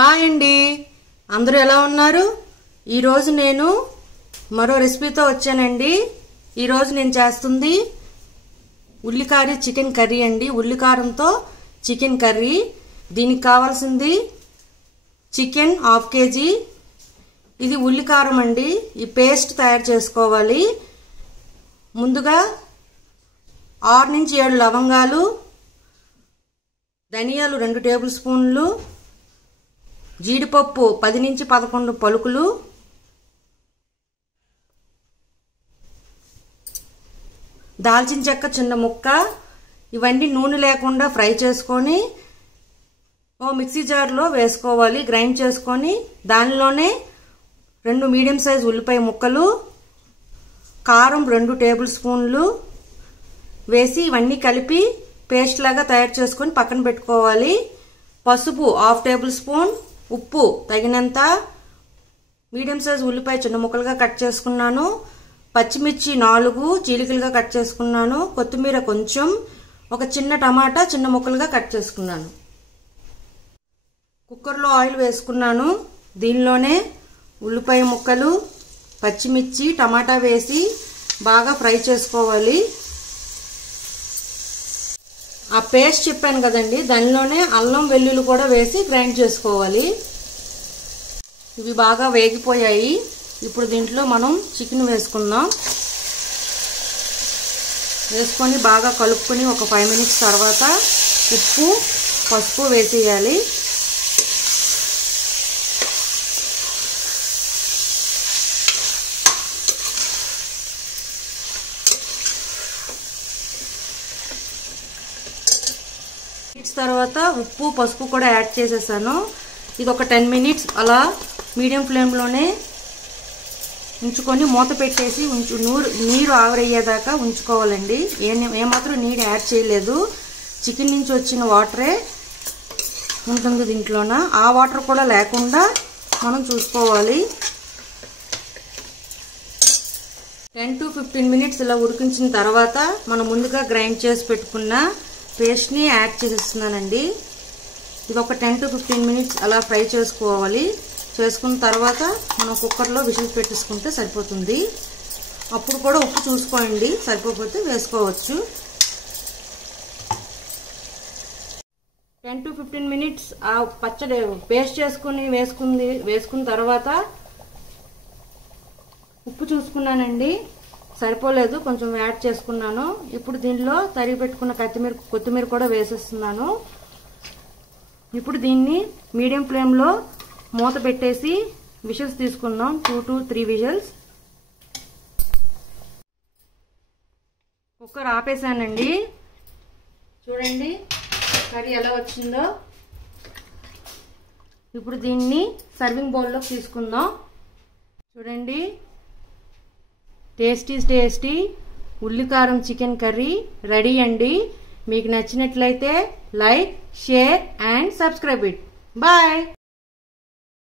Hi అండి, అందరూ ఎలా ఉన్నారు? ఈరోజు నేను మరో రెసిపీతో వచ్చానండి. ఈరోజు నేను చేస్తుంది ఉల్లికారీ చికెన్ కర్రీ అండి. ఉల్లికారంతో చికెన్ కర్రీ. దీనికి కావాల్సింది చికెన్ 1/2 kg. ఇది ఉల్లికారం అండి. ఈ పేస్ట్ తయారు చేసుకోవాలి. ముందుగా 6 నుంచి 7 లవంగాలు, ధనియాలు 2 టేబుల్ స్పూన్లు, జీడిపప్పు 10 నుంచి 11 పలుకులు, దాల్చిన చెక్క చిన్న ముక్క. ఇవన్నీ నూనె లేకుండా ఫ్రై చేసుకొని మిక్సీ జార్లో వేసుకోవాలి, గ్రైండ్ చేసుకొని. దానిలోనే 2 మీడియం సైజ్ ఉల్లిపాయ ముక్కలు, కారం 2 టేబుల్ స్పూన్లు వేసి ఇవన్నీ కలిపి పేస్ట్ లాగా తయారు చేసుకొని పక్కన పెట్టుకోవాలి. పసుపు 1/2 టేబుల్ స్పూన్, ఉప్పు తగినంత, మీడియం సైజ్ ఉల్లిపాయ చిన్న ముక్కలుగా కట్ చేసుకున్నాను, పచ్చిమిర్చి 4 చీలికలుగా కట్ చేసుకున్నాను, కొత్తిమీర కొంచెం, ఒక చిన్న టమాటా చిన్న ముక్కలుగా కట్ చేసుకున్నాను. కుక్కర్లో ఆయిల్ వేసుకున్నాను. దీనిలోనే ఉల్లిపాయ ముక్కలు, పచ్చిమిర్చి, టమాటా వేసి బాగా ఫ్రై చేసుకోవాలి. ఆ పేస్ట్ చెప్పాను కదండి, దానిలోనే అల్లం వెల్లుల్లి కూడా వేసి గ్రైండ్ చేసుకోవాలి. ఇవి బాగా వేగిపోయాయి. ఇప్పుడు దీంట్లో మనం చికెన్ వేసుకుందాం. వేసుకొని బాగా కలుపుకొని ఒక 5 మినిట్స్ తర్వాత ఉప్పు, పసుపు వేసేయాలి. తర్వాత ఉప్పు, పసుపు కూడా యాడ్ చేసేసాను. ఇది ఒక 10 మినిట్స్ అలా మీడియం ఫ్లేమ్లోనే ఉంచుకొని మూత పెట్టేసి నీరు ఆవిరయ్యేదాకా ఉంచుకోవాలండి. ఏమాత్రం నీరు యాడ్ చేయలేదు. చికెన్ నుంచి వచ్చిన వాటరే ఉంటుంది దీంట్లోన. ఆ వాటర్ కూడా లేకుండా మనం చూసుకోవాలి. 10 to 15 మినిట్స్ ఇలా ఉడికించిన తర్వాత మనం ముందుగా గ్రైండ్ చేసి పెట్టుకున్న పేస్ట్ని యాడ్ చేసేస్తున్నానండి. ఇది ఒక 10 to 15 మినిట్స్ అలా ఫ్రై చేసుకోవాలి. చేసుకున్న తర్వాత మనం కుక్కర్లో విజిల్స్ పెట్టేసుకుంటే సరిపోతుంది. అప్పుడు కూడా ఉప్పు చూసుకోండి, సరిపోతే వేసుకోవచ్చు. 10 to 15 మినిట్స్ ఆ పచ్చడి పేస్ట్ చేసుకుని వేసుకున్న తర్వాత ఉప్పు చూసుకున్నానండి, సరిపోలేదు, కొంచెం యాడ్ చేసుకున్నాను. ఇప్పుడు దీనిలో తరిగి పెట్టుకున్న కొత్తిమీర కూడా వేసేస్తున్నాను. ఇప్పుడు దీన్ని మీడియం ఫ్లేమ్లో మూత పెట్టేసి విజిల్స్ తీసుకుందాం. 2 to 3 విజిల్స్. కుక్కర్ ఆపేసానండి. చూడండి కర్రీ ఎలా వచ్చిందో. ఇప్పుడు దీన్ని సర్వింగ్ బౌల్లోకి తీసుకుందాం. చూడండి, టేస్టీ ఉల్లికారం చికెన్ కర్రీ రెడీ అండి. మీకు నచ్చినట్లయితే like, share and subscribe it. Bye.